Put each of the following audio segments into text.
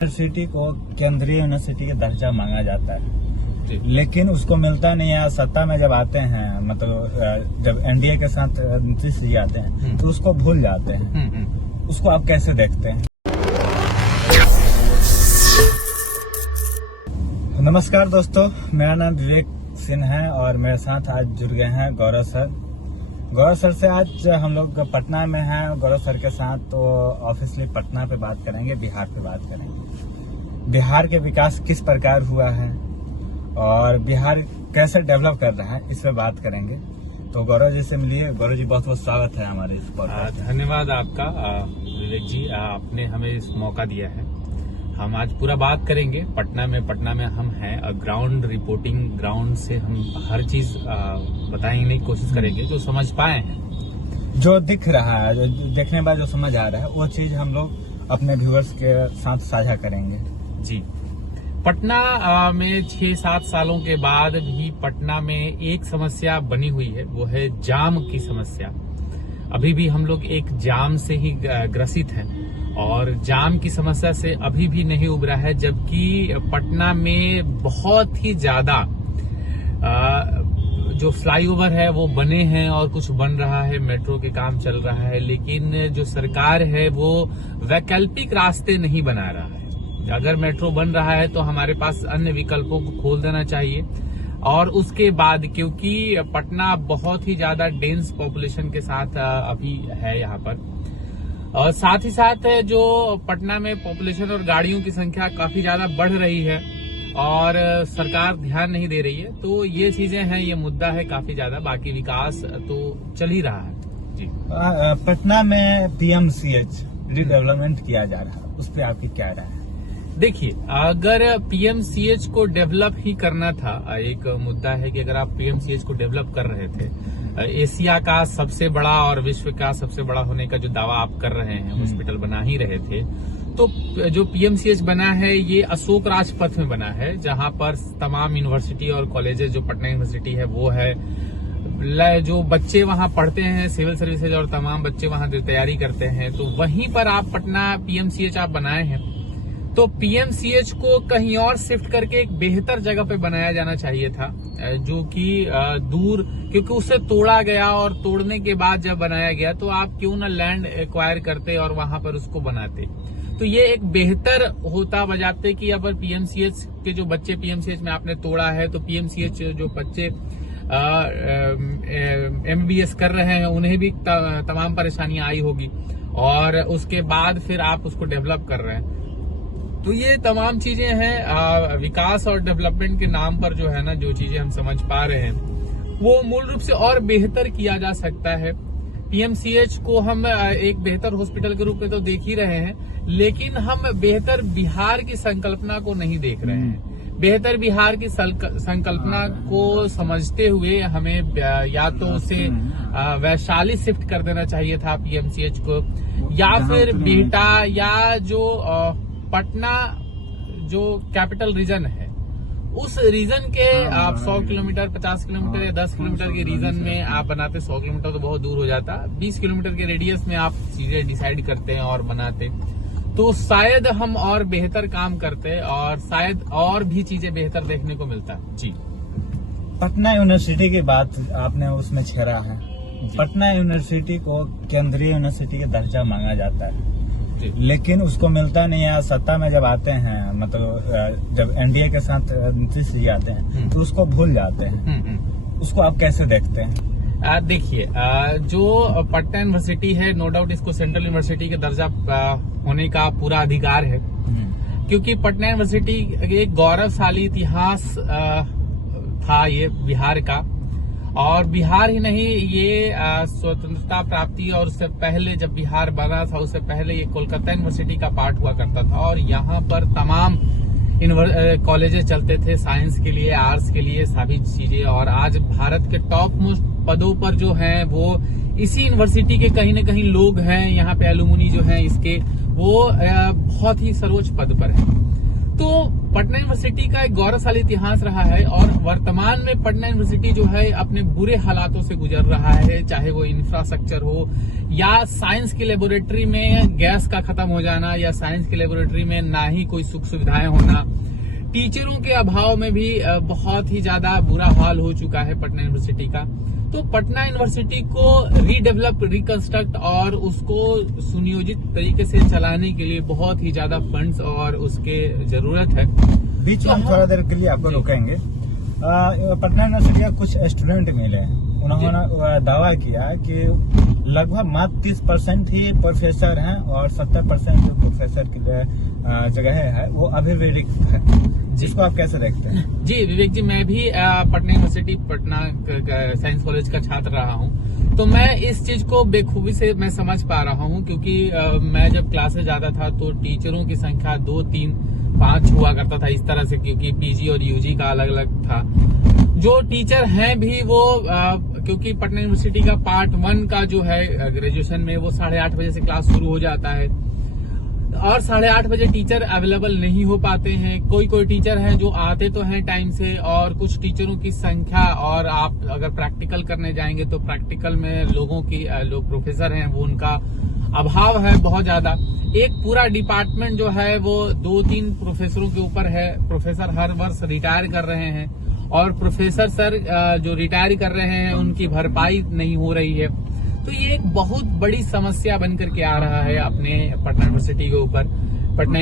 University को केंद्रीय university का दर्जा मांगा जाता है, लेकिन उसको मिलता नहीं है। सत्ता में जब आते हैं, मतलब जब एनडीए के साथ नीतीश जी आते हैं तो उसको भूल जाते हैं। उसको आप कैसे देखते हैं? नमस्कार दोस्तों, मेरा नाम विवेक सिंह है और मेरे साथ आज जुड़ गए हैं गौरव सर। गौरव सर से आज हम लोग पटना में हैं। गौरव सर के साथ तो ऑफिशियली पटना पे बात करेंगे, बिहार पे बात करेंगे। बिहार के विकास किस प्रकार हुआ है और बिहार कैसे डेवलप कर रहा है, इस पे बात करेंगे। तो गौरव जी से मिलिए। गौरव जी, बहुत बहुत स्वागत है हमारे इस पॉडकास्ट। धन्यवाद आपका विवेक जी, आपने हमें इस मौका दिया है। हम आज पूरा बात करेंगे पटना में हम हैं। ग्राउंड रिपोर्टिंग, ग्राउंड से हम हर चीज बताने की कोशिश करेंगे जो समझ पाए हैं, जो दिख रहा है, जो देखने के बाद जो समझ आ रहा है, वो चीज हम लोग अपने व्यूअर्स के साथ साझा करेंगे। जी, पटना में 6-7 सालों के बाद भी पटना में एक समस्या बनी हुई है, वो है जाम की समस्या। अभी भी हम लोग एक जाम से ही ग्रसित हैं और जाम की समस्या से अभी भी नहीं उबरा है, जबकि पटना में बहुत ही ज्यादा जो फ्लाईओवर है वो बने हैं और कुछ बन रहा है, मेट्रो के काम चल रहा है, लेकिन जो सरकार है वो वैकल्पिक रास्ते नहीं बना रहा है। अगर मेट्रो बन रहा है तो हमारे पास अन्य विकल्पों को खोल देना चाहिए। और उसके बाद, क्योंकि पटना बहुत ही ज्यादा डेंस पॉपुलेशन के साथ अभी है यहाँ पर, और साथ ही साथ जो पटना में पॉपुलेशन और गाड़ियों की संख्या काफी ज्यादा बढ़ रही है और सरकार ध्यान नहीं दे रही है, तो ये चीजें हैं, ये मुद्दा है काफी ज्यादा। बाकी विकास तो चल ही रहा है। जी, पटना में पीएमसीएच रिडेवलपमेंट किया जा रहा है, उस पर आपकी क्या राय है? देखिए, अगर पीएमसीएच को डेवलप ही करना था, एक मुद्दा है कि अगर आप पीएमसीएच को डेवलप कर रहे थे, एशिया का सबसे बड़ा और विश्व का सबसे बड़ा होने का जो दावा आप कर रहे हैं, हॉस्पिटल बना ही रहे थे, तो जो पीएमसीएच बना है ये अशोक राजपथ में बना है, जहां पर तमाम यूनिवर्सिटी और कॉलेजेस, जो पटना यूनिवर्सिटी है वो है, जो बच्चे वहां पढ़ते हैं, सिविल सर्विसेज और तमाम बच्चे वहां तैयारी करते हैं, तो वहीं पर आप पटना पीएमसीएच आप बनाए हैं। तो पीएमसीएच को कहीं और शिफ्ट करके एक बेहतर जगह पे बनाया जाना चाहिए था, जो कि दूर, क्योंकि उसे तोड़ा गया और तोड़ने के बाद जब बनाया गया तो आप क्यों ना लैंड एक्वायर करते और वहां पर उसको बनाते। तो ये एक बेहतर होता बजाते कि अगर पीएमसीएच के जो बच्चे पीएमसीएच में आपने तोड़ा है, तो पीएमसीएच जो बच्चे एमबीबीएस कर रहे हैं उन्हें भी तमाम परेशानियां आई होगी, और उसके बाद फिर आप उसको डेवलप कर रहे हैं। तो ये तमाम चीजें हैं, विकास और डेवलपमेंट के नाम पर जो है ना, जो चीजें हम समझ पा रहे हैं वो मूल रूप से और बेहतर किया जा सकता है। पीएमसीएच को हम एक बेहतर हॉस्पिटल के रूप में तो देख ही रहे हैं, लेकिन हम बेहतर बिहार की संकल्पना को नहीं देख रहे हैं। बेहतर बिहार की संकल्पना को समझते हुए हमें या तो उसे वैशाली शिफ्ट कर देना चाहिए था पीएमसीएच को, या फिर बिहटा, या जो पटना जो कैपिटल रीजन है, उस रीजन के आप 100 किलोमीटर, 50 किलोमीटर या 10 किलोमीटर के रीजन में आप बनाते। 100 किलोमीटर तो बहुत दूर हो जाता, 20 किलोमीटर के रेडियस में आप चीजें डिसाइड करते हैं और बनाते, तो शायद हम और बेहतर काम करते और शायद और भी चीजें बेहतर देखने को मिलता। जी, पटना यूनिवर्सिटी की बात आपने उसमें छेड़ा है। पटना यूनिवर्सिटी को केंद्रीय यूनिवर्सिटी का दर्जा मांगा जाता है, लेकिन उसको मिलता नहीं है। सत्ता में जब आते हैं, मतलब जब एनडीए के साथ नीतीश जी आते हैं तो उसको भूल जाते हैं। उसको आप कैसे देखते हैं? देखिए, जो पटना यूनिवर्सिटी है, नो डाउट इसको सेंट्रल यूनिवर्सिटी का दर्जा होने का पूरा अधिकार है, क्योंकि पटना यूनिवर्सिटी एक गौरवशाली इतिहास था ये बिहार का। और बिहार ही नहीं, ये स्वतंत्रता प्राप्ति और उससे पहले जब बिहार बना था, उससे पहले ये कोलकाता यूनिवर्सिटी का पार्ट हुआ करता था, और यहाँ पर तमाम कॉलेजेस चलते थे, साइंस के लिए, आर्ट्स के लिए, सभी चीजें। और आज भारत के टॉप मोस्ट पदों पर जो हैं वो इसी यूनिवर्सिटी के कहीं न कहीं लोग हैं। यहाँ पे एलुमनी जो हैं इसके, वो बहुत ही सर्वोच्च पद पर है। तो पटना यूनिवर्सिटी का एक गौरवशाली इतिहास रहा है और वर्तमान में पटना यूनिवर्सिटी जो है अपने बुरे हालातों से गुजर रहा है, चाहे वो इंफ्रास्ट्रक्चर हो या साइंस की लेबोरेटरी में गैस का खत्म हो जाना या साइंस की लेबोरेटरी में ना ही कोई सुख सुविधाएं होना, टीचरों के अभाव में भी बहुत ही ज्यादा बुरा हाल हो चुका है पटना यूनिवर्सिटी का। तो पटना यूनिवर्सिटी को रीडेवलप, रिकंस्ट्रक्ट और उसको सुनियोजित तरीके से चलाने के लिए बहुत ही ज्यादा फंड्स और उसके जरूरत है। बीच में हम थोड़ा देर के लिए आपको रोकेंगे। पटना यूनिवर्सिटी का कुछ स्टूडेंट मिले, उन्होंने दावा किया कि लगभग मात्र 30% ही प्रोफेसर हैं और 70% जो प्रोफेसर की जगह है वो अभी भी रिक्त है, जिसको आप कैसे देखते हैं? जी विवेक जी, मैं भी Patna university Patna science college का छात्र रहा हूं, तो मैं इस चीज को बेखूबी से मैं समझ पा रहा हूं, क्योंकि मैं जब क्लासेस जाता था तो टीचरों की संख्या 2, 3, 5 हुआ करता था इस तरह से, क्योंकि पीजी और यूजी का अलग अलग था। जो टीचर हैं भी वो क्योंकि पटना यूनिवर्सिटी का पार्ट 1 का जो है ग्रेजुएशन में वो 8:30 बजे से क्लास शुरू हो जाता है और 8:30 बजे टीचर अवेलेबल नहीं हो पाते हैं। कोई कोई टीचर हैं जो आते तो हैं टाइम से, और कुछ टीचरों की संख्या, और आप अगर प्रैक्टिकल करने जाएंगे तो प्रैक्टिकल में लोगों की लोग प्रोफेसर हैं वो उनका अभाव है बहुत ज्यादा। एक पूरा डिपार्टमेंट जो है वो 2-3 प्रोफेसरों के ऊपर है। प्रोफेसर हर वर्ष रिटायर कर रहे हैं और प्रोफेसर सर जो रिटायर कर रहे हैं उनकी भरपाई नहीं हो रही है। तो ये एक बहुत बड़ी समस्या बनकर के आ रहा है अपने पटना यूनिवर्सिटी के ऊपर। पटना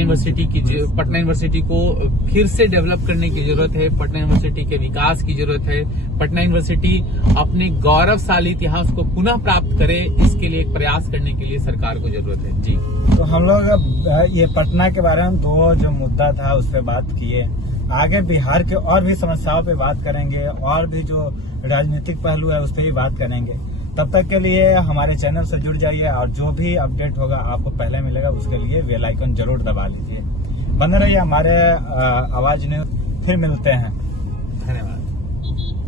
यूनिवर्सिटी को फिर से डेवलप करने की जरूरत है, पटना यूनिवर्सिटी के विकास की जरूरत है, पटना यूनिवर्सिटी अपने गौरवशाली इतिहास को पुनः प्राप्त करे, इसके लिए एक प्रयास करने के लिए सरकार को जरूरत है। जी, तो हम लोग ये पटना के बारे में 2 जो मुद्दा था उस पर बात किए, आगे बिहार के और भी समस्याओं पे बात करेंगे और भी जो राजनीतिक पहलू है उस पर भी बात करेंगे। तब तक के लिए हमारे चैनल से जुड़ जाइए और जो भी अपडेट होगा आपको पहले मिलेगा, उसके लिए बेल आइकन जरूर दबा लीजिए। बने रहिए हमारे आवाज न्यूज, फिर मिलते हैं। धन्यवाद।